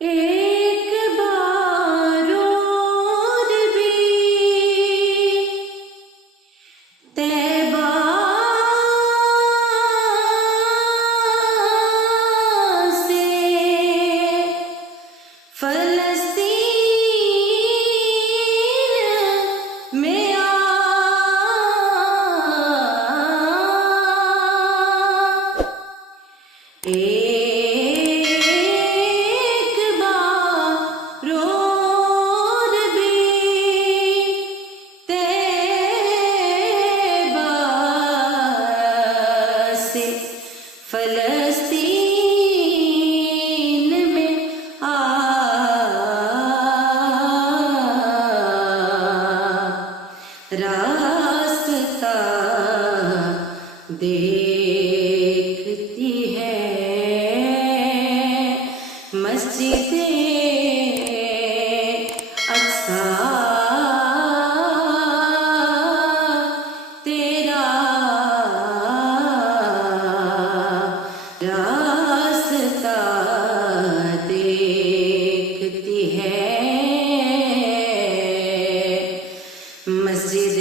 ایک بار اور بھی طیبہ سے فلسطین میں ایک بار اور بھی طیبہ سے فلسطین میں راستہ دیکھتی ہے مسجد اقصیٰ تیرا راستہ دیکھتی ہے مسجد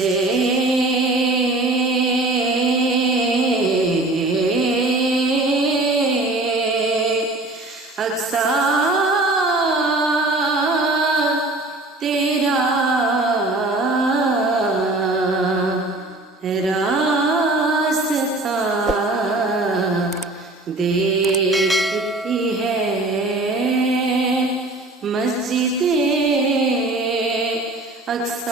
اقصیٰ تیرا راستہ دیکھتی ہے مسجد اقصیٰ